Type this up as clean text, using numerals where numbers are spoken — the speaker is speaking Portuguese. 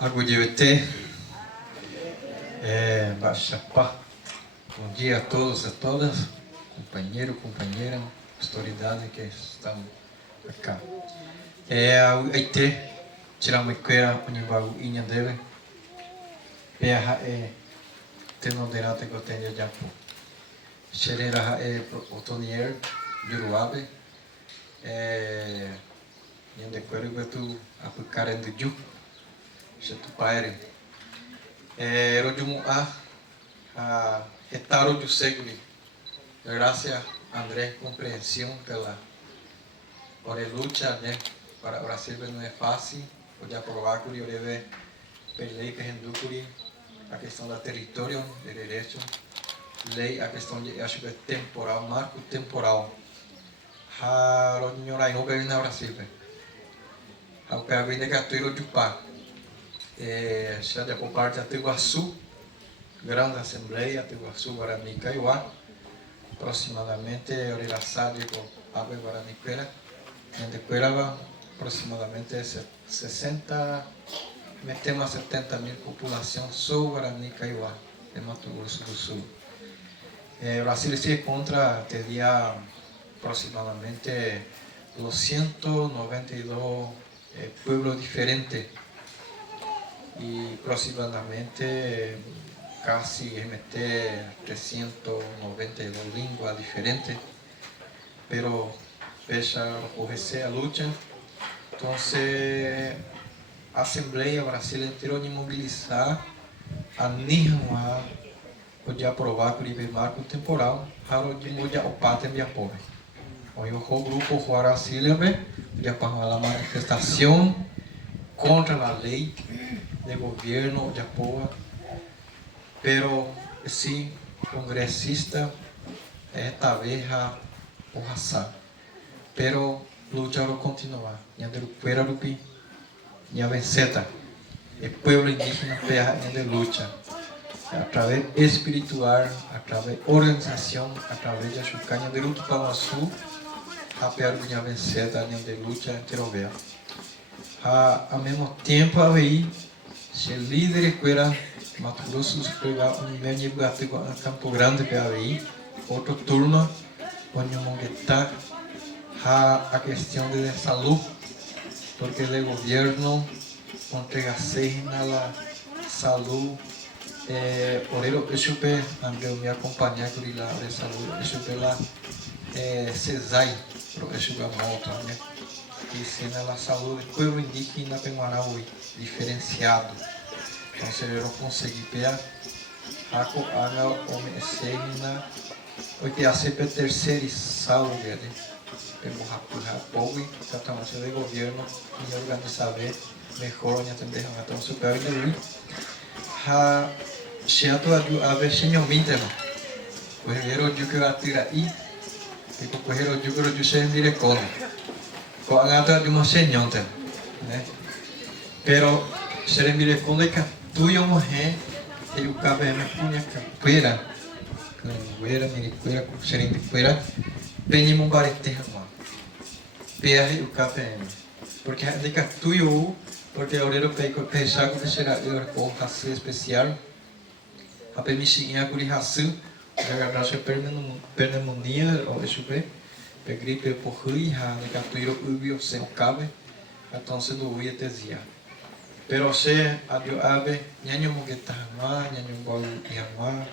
Agudiote, Bachapá. Bom dia a todos e a todas, companheiro, companheira, autoridade que estão acá. Aite, tiramos queira, unibagu inha dele, perra tenoderate que eu tenho de apo. Xerera otonier, juruabe, Yende queira que tu aplicarem de ju, tu paire. Rojumu a etaro de seguri. Gracias, Andrés, compreensão pela luta, né? Para o Brasil não é fácil. Pode aprovar que eu deve lei que rendukuri a questão da território, de direito, lei a questão de acho que é temporal, marco temporal. Ha ronyorai no bem na Brasil. Ha o pego ainda que a tuiro de pá. Já de por parte da Iguaçu, Grande Assembleia, Iguaçu, Guarani, Kaiowá, aproximadamente Orirassade com Água Guarani, Queira, onde Queirava, aproximadamente 60, metemos a 70 mil população Sul, Guarani, Kaiowá, de Mato Grosso do Sul. O Brasil se encontra, teria aproximadamente 292 pueblos diferentes y aproximadamente casi 392 línguas diferentes, pero pese a a lucha, entonces a Assembleia Brasil inteiro de mobilizar a Nihua pode aprovar que o marco temporal para de mudar o patem de apoio. Hoje o grupo Juara Silve já para a manifestação contra a lei de governo de apoio, pero sim congressista esta vez o raça, pero luta vai continuar. Nyandero puera lupi, nya venceta. O povo indígena terra de luta, através espiritual, através organização, através da chucanha de luta para o sul, a perda nya venceta, nya de luta interovea. Ao mesmo tempo aí se líder que Mato Grosso pegar meio Campo Grande para aí outra turma onde mongetar a questão de saúde porque o governo entrega na saúde por isso que André me acompanhar com lá de saúde isso pela CESAI por isso que a moto né que ensina a saúde do povo indígena penguanaui diferenciado. Então, se eu conseguir pegar a homem o que a CP terceirizado né pelo povo então se o governo e organizar melhor onde atender então super bem ha certo a ver senhor mintema o herreiro de que atira aí e o herreiro de que o ser direcon com a gata de uma senhora né pero ser direcon é que tu eu morrer e o cabelo punha capoeira miriqueira com serem de poeira bem mumbarete rama PR o KPM porque de que tu eu porque o oreiro pego pensar que será o raça especial a permitir a curi raça já graças a pneumonia ou isso pe gripe porri ha de que tu eu ubio sem cabe então se do ia tesia pero se adio ave nyanyo mugeta ma nyanyo bau iama